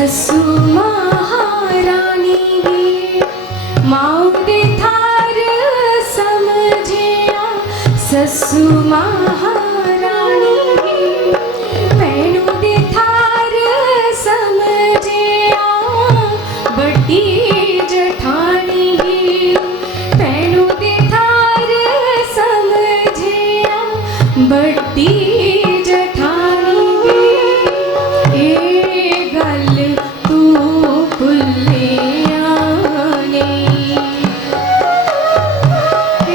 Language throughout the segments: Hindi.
ससु महारानी गे माऊ दे थार समझिया ससु महारानी गे भैणू दे थार समझिया बड़ी जठानी गे भैणू दे थार समझिया बड़ी जठानी गे ए गल तू भुल्लिया नहीं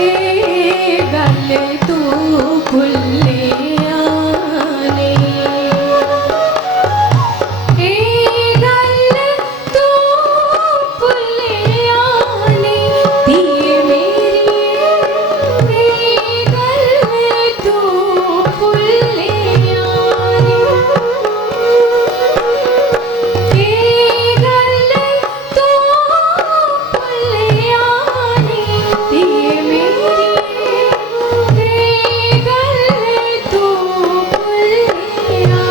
ए गल तू भुल्लिया नहीं ए गल तू भुल्लिया नहीं धीए मेरी ए गल तू भुल्लिया नहीं ए गल तू भुल्लिया नहीं धीए मेरी ए गल तू भुल्लिया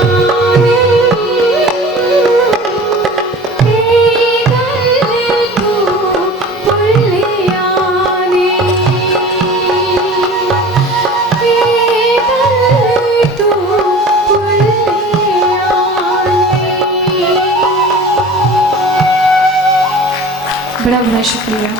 बड़ा बड़ा शुक्रिया।